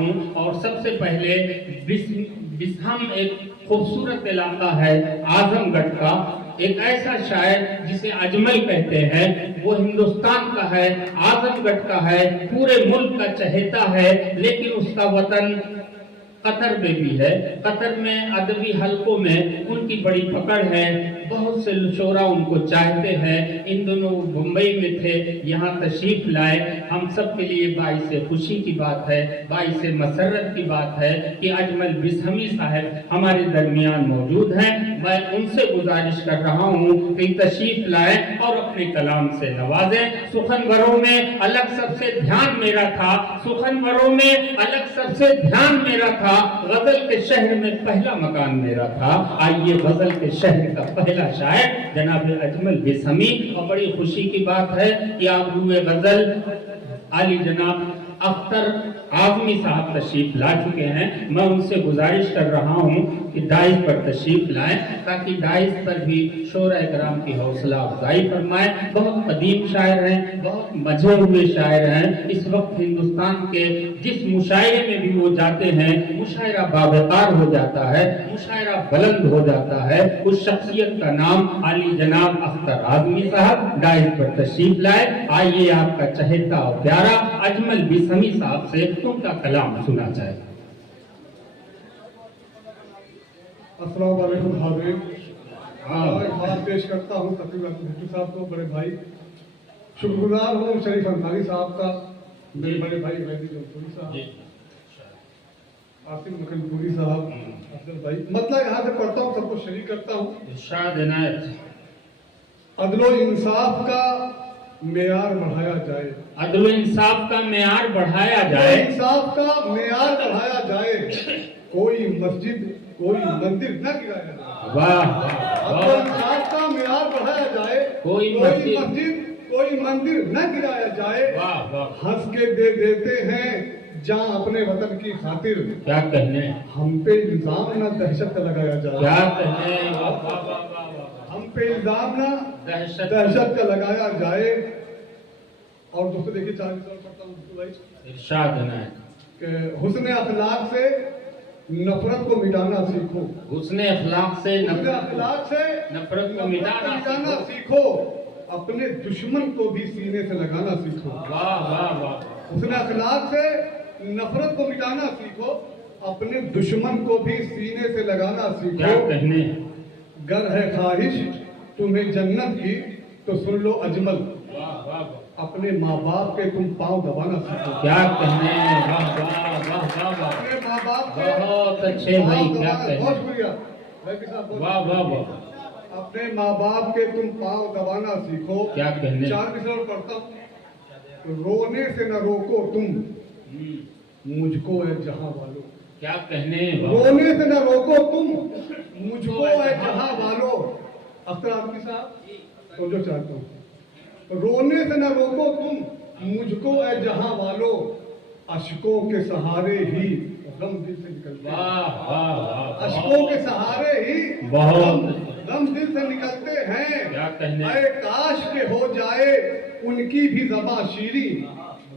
हूँ। और सबसे पहले बिसहम एक खूबसूरत इलाका है आजमगढ़ का, एक ऐसा शायर जिसे अजमल कहते हैं, वो हिंदुस्तान का है, आजमगढ़ का है, पूरे मुल्क का चहेता है, लेकिन उसका वतन कतर में भी है। कतर में अदबी हलकों में उनकी बड़ी पकड़ है, बहुत से शोरा उनको चाहते हैं। इन दोनों मुंबई में थे, यहाँ तशरीफ लाए। हम सब के लिए बाइस खुशी की बात है, बाइस मसरत की बात है कि अजमल बिसहमी साहब हमारे दरमियान मौजूद हैं। मैं उनसे गुजारिश कर रहा हूँ कि तशरीफ लाएं और अपने कलाम से नवाजें। सुखनवरों में अलग सबसे ध्यान मेरा था, सुखनवरों में अलग सबसे ध्यान मेरा था, गजल के शहर में पहला मकान मेरा था। आइए गजल के शहर का पहला शायर जनाब अजमल बिसहमी। और बड़ी खुशी की बात है कि आप रूए गजल आली जनाब अख्तर आजमी साहब तशरीफ ला चुके हैं। मैं उनसे गुजारिश कर रहा हूं कि दाइस पर तशरीफ लाएं, ताकि दाइस पर भी शोरा कराम की हौसला अफजाई फरमाएं। बहुत कदीम शायर हैं, बहुत मजे हुए शायर हैं। इस वक्त हिंदुस्तान के जिस मुशायरे में भी वो जाते हैं, मुशायरा बावकार हो जाता है, मुशायरा बुलंद हो जाता है। उस शख्सियत का नाम आली जनाब अख्तर आजमी साहब दाइस पर तशरीफ लाए। आइए आपका चहेता और प्यारा अजमल बिसहमी साहब से उनका कलाम सुना जाए। अस्सलाम वालेकुम हाज़रीन। बात पेश करता हूँ तकरीबन भुट्टो साहब को, बड़े भाई। शुक्रगुजार हूँ शरीफ अंसारी साहब का, मेरे बड़े भाई वैदी जमशूरी साहब, आसिम मकनपुरी साहब, अफजल भाई। मतलब यहाँ से पढ़ता हूँ, सबको शरीक करता हूँ। इरशाद इनायत। अदलो इंसाफ का मेयार बढ़ाया जाए, अदल इंसाफ का मेयार बढ़ाया जाए, इंसाफ का मेयार बढ़ाया जाए, कोई मस्जिद कोई मंदिर न गिराया जाए। वाह अदलो इंसाफ का मेयार बढ़ाया जाए, कोई मस्जिद कोई मंदिर न गिराया जाए। वाह वाह। हंस के दे देते हैं जहाँ अपने वतन की खातिर, क्या कहने, हम पे इल्जाम न दहशत का लगाया जाए। क्या कहने, वाह वाह वाह वाह। हम पे इल्जाम न दहशत का लगाया जाए। और दोस्तों देखिए, 4 मिसाल पढ़ता हूँ भाई। इरशाद इनायत। कि हुस्न अखलाक से नफरत को मिटाना सीखो, हुस्न अखलाक से नफरत को मिटाना सीखो, अपने दुश्मन को भी सीने से लगाना सीखो। वाह वाह वाह। हुस्न अखलाक से नफरत को मिटाना सीखो, अपने दुश्मन को भी सीने से लगाना सीखो। क्या कहने, गर है ख्वाहिश तुम्हें जन्नत की तो सुन लो अजमल, वाह वाह। अपने माँ बाप के तुम पाँव दबाना सीखो। क्या कहने, वाह वाह वाह वाह वाह। अपने माँ बाप के बहुत अच्छे भाई, क्या कहने, बहुत शुक्रिया। वाह वाह वाह। अपने माँ बाप के तुम पाँव दबाना सीखो। क्या कहने, 4 मिसाल पढ़ता हूँ। रोने से न रोको तुम मुझको है जहां वालों, क्या कहने, रोने से न रोको तुम मुझको है जहां वालों। अख्तर आजमी साहब तो जो चाहता हूँ, रोने से न रोको तुम मुझको है जहां वालों, अशकों के सहारे ही गम दिल से निकलते हैं। वाह वाह वाह। अशकों के सहारे ही बहुत गम दिल से निकलते हैं। क्या कहने, अरे काश के हो जाए उनकी भी ज़बां शीरी,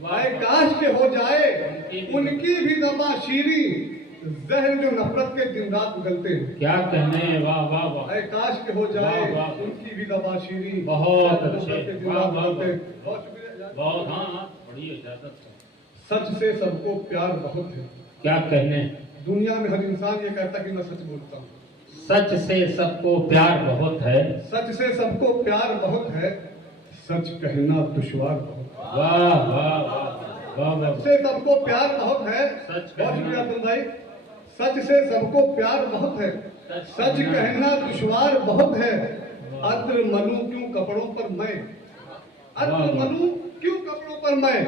अरे काश के हो जाए उनकी भी ज़बां शीरी, जहर जो नफरत के दिन रात उगलते हैं। क्या कहने, वाह वाह वाह। अरे काश के हो जाए वाह, वाह। उनकी भी ज़बां शीरी, बहुत जहर अच्छे, नफरत के दिन वाह, रात वाह, उगलते हैं। वाह। बहुत शुक्रिया। बहुत, हाँ हाँ, बड़ी इजाजत है। सच से सबको प्यार बहुत है, क्या कहने, दुनिया में हर इंसान ये कहता कि मैं सच बोलता हूँ। सच से सबको प्यार बहुत है, सच से सबको प्यार बहुत है, सच कहना दुश्वार बहुत है। वाह वाह वाह वाह वाह। से सबको प्यार बहुत है, सच बहुत शुक्रिया तुम भाई। सच से सबको प्यार बहुत है, सच कहना दुश्वार बहुत है। अत्र मनु क्यों कपड़ों पर मैं, अत्र मनु क्यों कपड़ों पर मैं,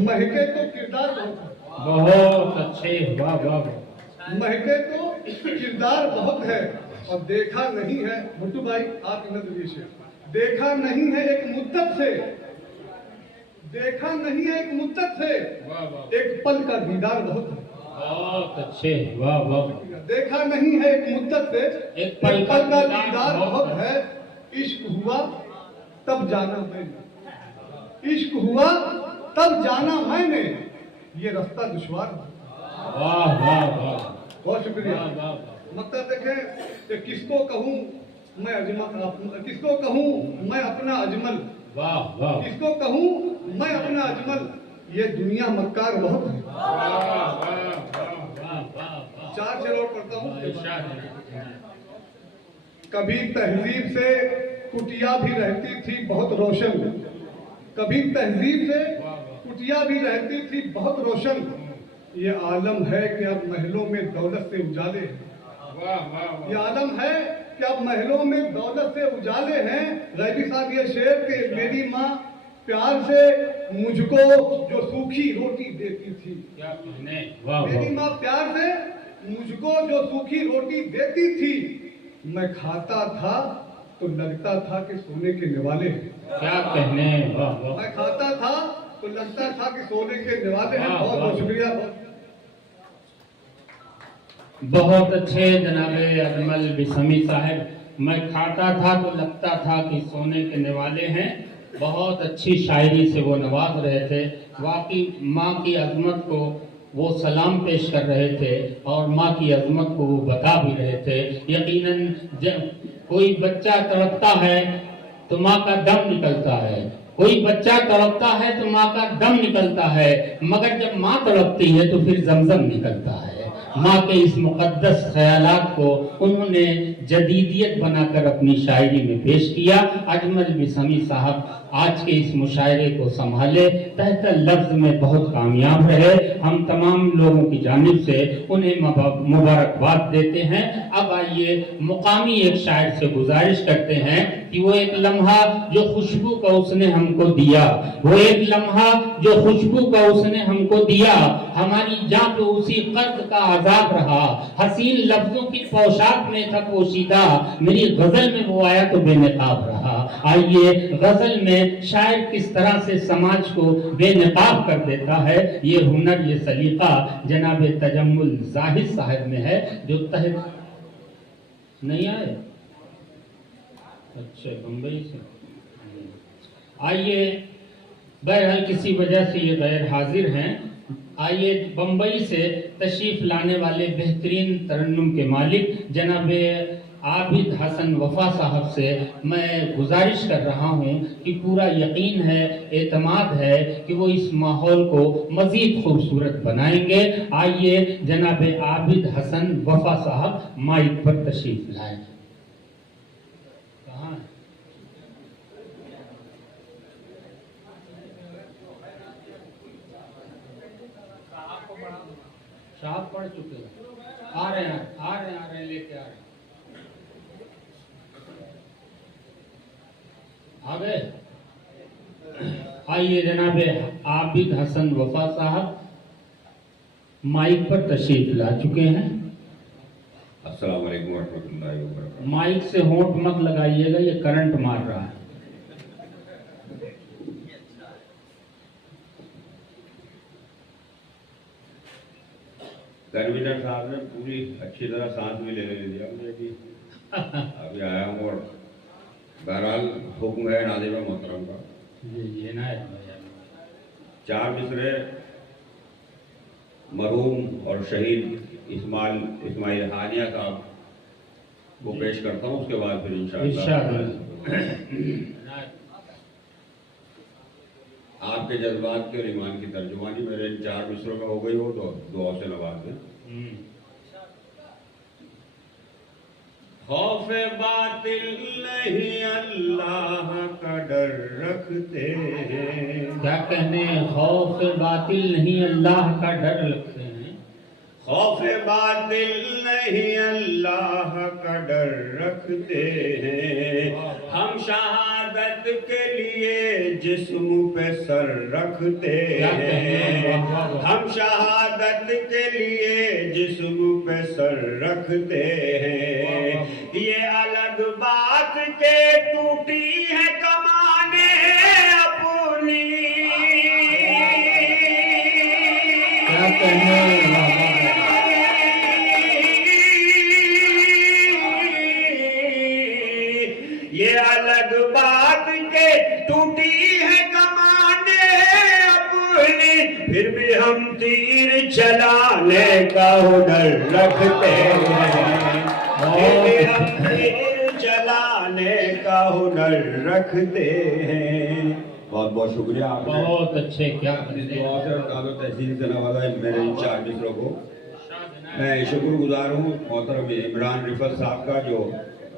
महके तो किरदार बहुत है। बहुत अच्छे, वाह वाह वाह। महके तो किरदार बहुत है। और देखा नहीं है भुट्टो भाई, आप नजरिए से देखा नहीं है एक मुद्दत से, देखा नहीं है एक मुद्दत से, एक पल का दीदार बहुत है। बहुत अच्छे, वाह वाह। देखा नहीं है एक मुद्दत से, एक पल का दीदार बहुत है। इश्क हुआ तब जाना मैंने, इश्क हुआ तब जाना मैंने, ये रास्ता दुश्वार है। वाह वाह वाह बहुत शुक्रिया। वाह वाह वाह। मतलब देखें कि किसको कहूँ मैं अजमल, किसको कहूँ मैं अपना अजमल, वाह वाह किसको कहूँ मैं अपना अजमल, ये दुनिया मक्कार बहुत है। वाह वाह वाह वाह। 4 शेर और पढ़ता हूँ। इरशाद है। कभी तहजीब से कुटिया भी रहती थी बहुत रोशन, कभी तहजीब से कुटिया भी रहती थी बहुत रोशन, ये आलम है कि अब महलों में दौलत से उजाले हैं। वाह वाह ये आलम है कि अब महलों में दौलत से उजाले हैं। रैबी साहब ये शेर के मेरी माँ प्यार से मुझको जो सूखी रोटी देती थी, क्या कहने। वाह मेरी वाह माँ प्यार से मुझको जो सूखी रोटी देती थी, मैं खाता था तो लगता था कि सोने के निवाले हैं। क्या कहने। वाह वाह मैं खाता था तो लगता था कि सोने के निवाले हैं। वाह, बहुत वाह। बहुत शुक्रिया। बहुत अच्छे जनाबे अजमल बिसमी साहब। मैं खाता था तो लगता था कि सोने के निवाले हैं। बहुत अच्छी शायरी से वो नवाज रहे थे। वाकई माँ की अजमत को वो सलाम पेश कर रहे थे और माँ की अजमत को वो बता भी रहे थे। यकीनन जब कोई बच्चा तड़पता है तो माँ का दम निकलता है, कोई बच्चा तड़पता है तो माँ का दम निकलता है, मगर जब माँ तड़पती है तो फिर जमजम निकलता है। माँ के इस मुकद्दस ख्यालात को उन्होंने जदीदियत बनाकर अपनी शायरी में पेश किया। अजमल बिसमी साहब आज के इस मुशायरे को संभाले, तहत लफ्ज में बहुत कामयाब रहे। हम तमाम लोगों की जानिब से उन्हें मुबारकबाद देते हैं। अब आइए मुकामी एक शायर से गुजारिश करते हैं कि वो एक लम्हा जो खुशबू का उसने हमको दिया, वो एक लम्हा जो खुशबू का उसने हमको दिया, हमारी जान पे उसी कर्ज का आजाद रहा, हसीन लफ्जों की पोशाक में था पोशीदा, मेरी गजल में वो आया तो बेनकाब रहा। आइए गजल में शायर किस तरह से समाज को बेनकाब कर देता है, ये हुनर ये सलीका जनाब तजम्मुल जाहिद साहब में है, जो तहत नहीं आए। अच्छा, बम्बई से। आइए, बहरहाल किसी वजह से ये गैर हाजिर हैं। आइए बम्बई से तशरीफ लाने वाले बेहतरीन तरन्नुम के मालिक जनाब आबिद हसन वफा साहब से मैं गुजारिश कर रहा हूँ कि पूरा यकीन है, एतमाद है कि वो इस माहौल को मज़ीद खूबसूरत बनाएंगे। आइए जनाब आबिद हसन वफा साहब माइक पर तशरीफ लाएं। कहाँ है? साहब पढ़ चुके हैं, आ रहे हैं लेके आ रहे हैं। आ गए। आइए जनाब आबिद हसन वफा साहब माइक पर तशरीफ ला चुके हैं। अस्सलाम वालेकुम रहमतुल्लाहि व बरकातहू। माइक से होंठ मत लगाइएगा, ये करंट मार रहा है। कन्वीनर साहब ने पूरी अच्छी तरह सांस भी लेने दिया मुझे कि अभी आया हूँ, और बहरहाल हुक्म है नाज़िम मोहतरम का। ये ना है। 4 मिसरे मरहूम और शहीद इस्माइल हानिया साहब को पेश करता हूँ, उसके बाद फिर इंशाअल्लाह आपके जज्बात के और ईमान की तर्जुमानी मेरे इन 4 मिसरों में हो गई हो तो दुआ से नवाज दें। खौफे बातिल नहीं अल्लाह का डर रखते हैं। क्या कहने, खौफ बातिल नहीं अल्लाह का डर रखते हैं। खौफे बातिल नहीं अल्लाह का डर रखते हैं। हम शहादत के लिए जिस्म पे सर रखते हैं। हम शहादत के लिए जिस्म पे सर रखते हैं। ये अलग बात के टूटी है कमाने अपनी। क्या कहने, ये अलग बात के टूटी है कमाने अपनी, फिर भी हम तीर चलाने का हुनर रखते हैं, हम तीर चलाने का हुनर रखते हैं। बहुत बहुत शुक्रिया आपने बहुत अच्छे, क्या दुआ से और दादो तहसील से नवाजा मेरे इन 4 मित्रों को। मैं शुक्रगुजार हूँ मोहतरम इमरान रिफत साहब का, जो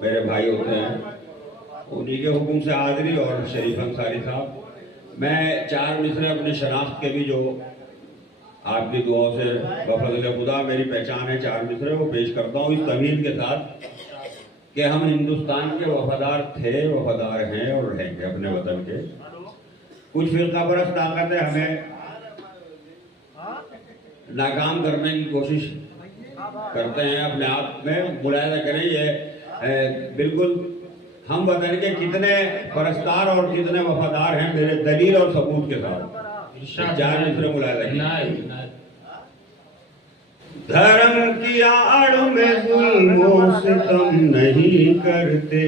मेरे भाई होते हैं, उन्हीं के हुक्म से हाजिरी, और शरीफ अंसारी साहब। मैं 4 मिसरे अपनी शनाख्त के भी, जो आपकी दुआओं से बफज़ल खुदा मेरी पहचान है, 4 मिसरे वो पेश करता हूँ इस तमीद के साथ कि हम हिंदुस्तान के वफादार थे, वफादार हैं और रहेंगे अपने वतन के। कुछ फिरका परस्त ताकतें हमें नाकाम करने की कोशिश करते हैं, अपने आप में मुलायजा करें। ये बिल्कुल हम वतन के कितने परस्तार और कितने वफादार हैं मेरे दलील और सबूत के साथ 4 मिसरे मुलायजा करें। धर्म की आड़ में जुल्म सितम नहीं करते,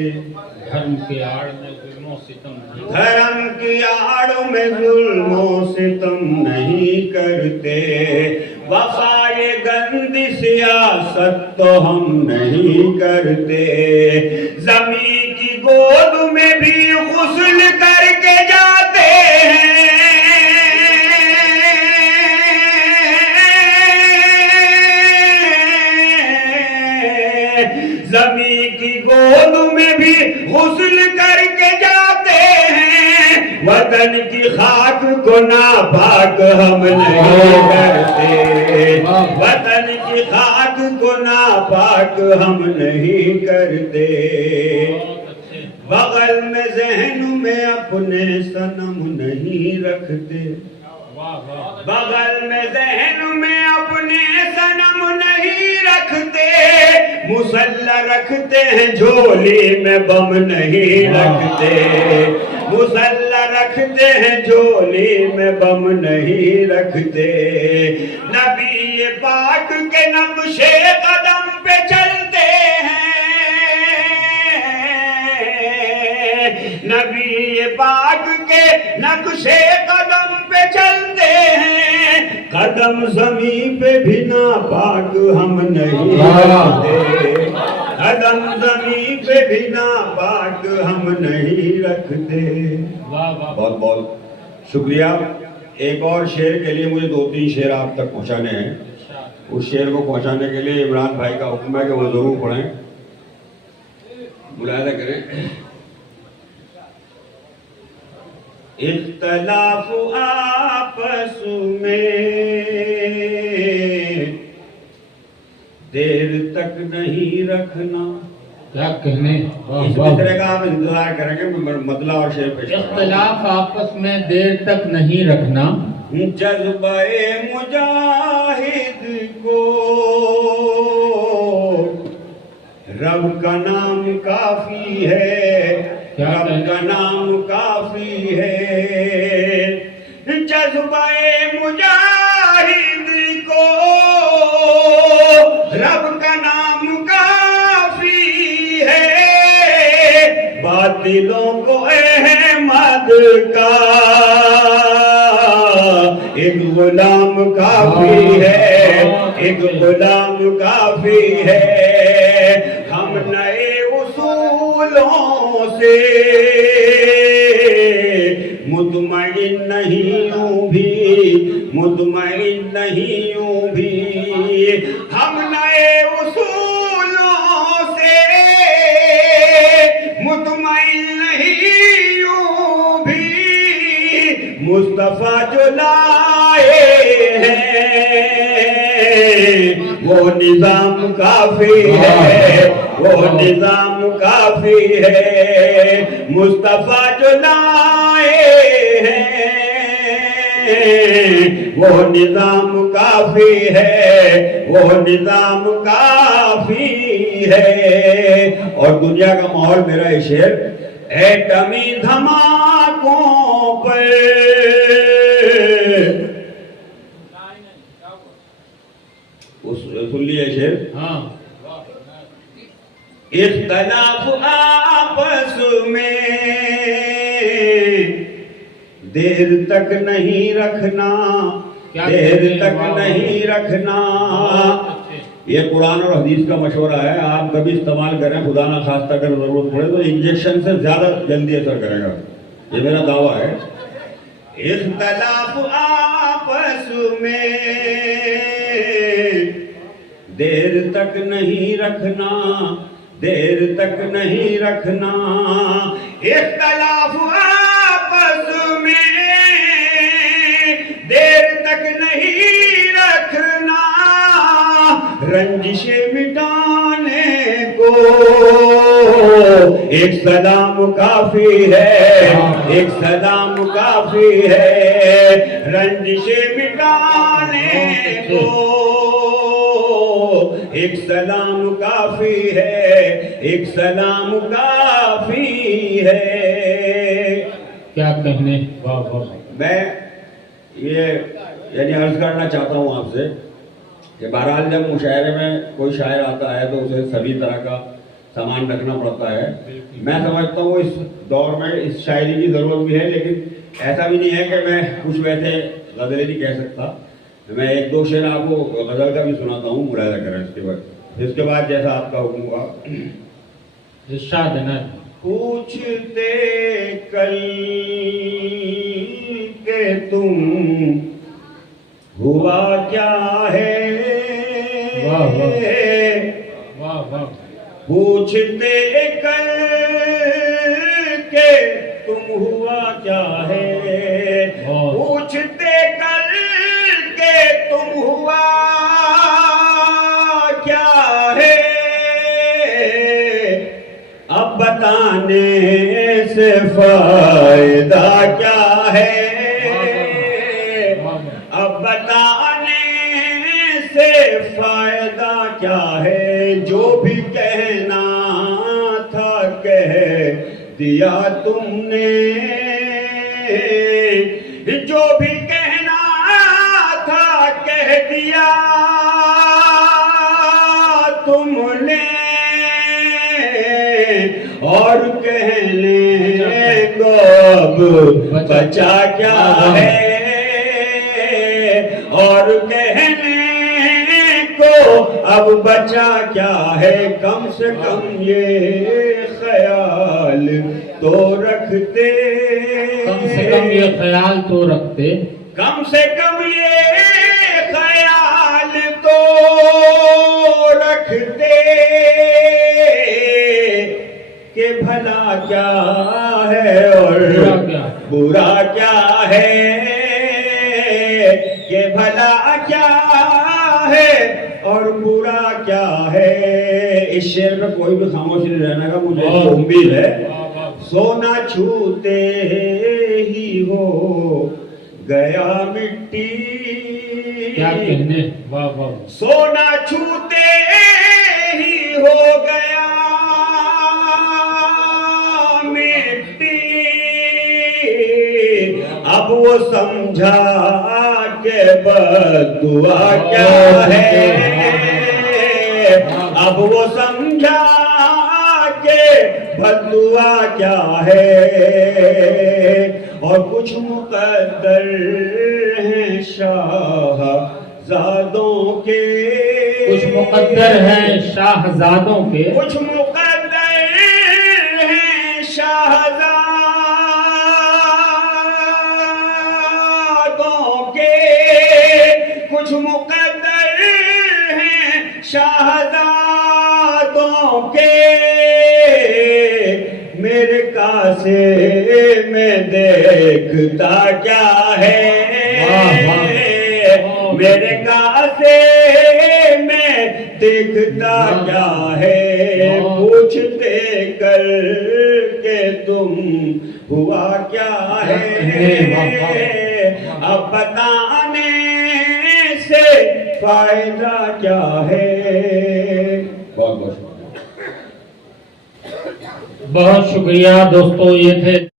धर्म के आड़ में जुल्म सितम, धर्म की आड़ में जुल्म सितम नहीं करते, वफाए गंदी सियासत तो हम नहीं करते, जमीन की गोद में भी गुस्ल करके जाते हैं, जमीन की गोद में भी गुस्ल करके जाते हैं, वतन की खाक को नापाक हम नहीं करते, वतन की खाक को नापाक हम नहीं करते, बगल में जहन में अपने सनम नहीं रखते, बगल में जहन में अपने सनम नहीं रखते, मुसल्ला रखते हैं झोली में बम नहीं रखते, मुसल्ला रखते हैं झोली में बम नहीं रखते, नबी पाक के नक्शे कदम पे चलते हैं, नबी पाक के नक्शे कदम पे चलते हैं, कदम जमीन पे भी नापाक हम नहीं रखते, कदम जमीन पे भी नापाक हम नहीं रखते। बहुत बहुत शुक्रिया। एक और शेर के लिए मुझे 2-3 शेर आप तक पहुंचाने हैं। उस शेर को पहुंचाने के लिए इमरान भाई का हुक्म है कि वो जरूर पढ़ें, मुलायजा करें। इख्तलाफ आपस में देर तक नहीं रखना। क्या कहने, इस तरह का आप इंतजार करेंगे, मतलब और शेर पेश। इख्तिलाफ आपस में देर तक नहीं रखना, जज्बाए मुजाहिद को रब का नाम काफी है, रब का नाम काफी है, जज्बाए मुजाहिद को रब का नाम काफी है, बातिलों को अहमद का एक गुलाम काफी है, एक गुलाम काफी है, हम नए उसूलों से मुतमईन नहीं हूँ भी, मुतमईन नहीं हूँ भी, हम नए उसूलों से मुतमईन नहीं हूँ भी, मुस्तफा जो लाए हैं वो निजाम काफी है, वो निजाम काफी है, मुस्तफा जो लाए हैं वो निजाम काफी है, वो निजाम काफी है। और दुनिया का माहौल मेरा ये शेर, एटमी धमाकों पर सुन लिया शेर। हाँ, इख्तलाफ आपस में देर तक नहीं रखना, क्या देर कहते हैं, तक वाह, वाह। नहीं रखना। ये कुरान और हदीस का मशवरा है, आप कभी इस्तेमाल करें, खुदा ना खास्ता अगर जरूरत पड़े तो इंजेक्शन से ज्यादा जल्दी असर करेगा, ये मेरा दावा है। इख्तलाफ आपस में देर तक नहीं रखना, देर तक नहीं रखना। इख्तलाफ आपस में देर तक नहीं रखना, रंजिशें मिटाने को एक सलाम काफी है, एक सलाम काफी है। रंजिशें मिटाने को एक सलाम काफी है, एक सलाम काफी है। क्या कहने, वाह वाह। मैं ये यानी अर्ज करना चाहता हूँ आपसे कि बहरहाल जब मुशायरे में कोई शायर आता है तो उसे सभी तरह का सामान रखना पड़ता है। मैं समझता हूँ इस दौर में इस शायरी की ज़रूरत भी है, लेकिन ऐसा भी नहीं है कि मैं कुछ वैसे गज़लें नहीं कह सकता। मैं एक दो शेर आपको गज़ल का भी सुनाता हूँ, मुलाहिजा करें इसके बाद जैसा आपका हुक्म हुआ। इरशाद है ना। पूछते कल के तुम हुआ क्या है, वाह वाह वाह वाह। पूछते कल के तुम हुआ क्या है, पूछते कल के तुम हुआ क्या है, अब बताने से फायदा क्या है, अब बताने से फायदा क्या है। जो भी कहना था कह दिया तुमने, जो भी कहना था कह दिया तुमने, और कहने को अब बचा क्या है, और कहने को अब बचा क्या है। कम से कम ये ख्याल तो रखते, कम से कम ये ख्याल तो रखते, कम से कम ये ख्याल तो रखते कि भला क्या है और बुरा क्या है, कि भला क्या है और बुरा क्या है। इस शेर में कोई भी खामोशी नहीं रहने का मुझे उम्मीद है। सोना छूते ही हो गया मिट्टी, क्या कहने, वाह वाह। सोना छूते ही हो गया मिट्टी, अब वो समझा के बदुआ क्या है, अब वो समझा के बदुआ क्या है। और कुछ मुकद्दर हैं शाहज़ादों के, कुछ मुकद्दर हैं शाहजादों के, कुछ मुकद्दर हैं शाहज़ादों के, कुछ मुकद्दर हैं शाहज़ादों के। मेरे कासे में देखता क्या है, मेरे कासे में देखता क्या है। पूछते कर के तुम हुआ क्या है, अब बताने से फायदा क्या है। बहुत बहुत बहुत शुक्रिया दोस्तों, ये थे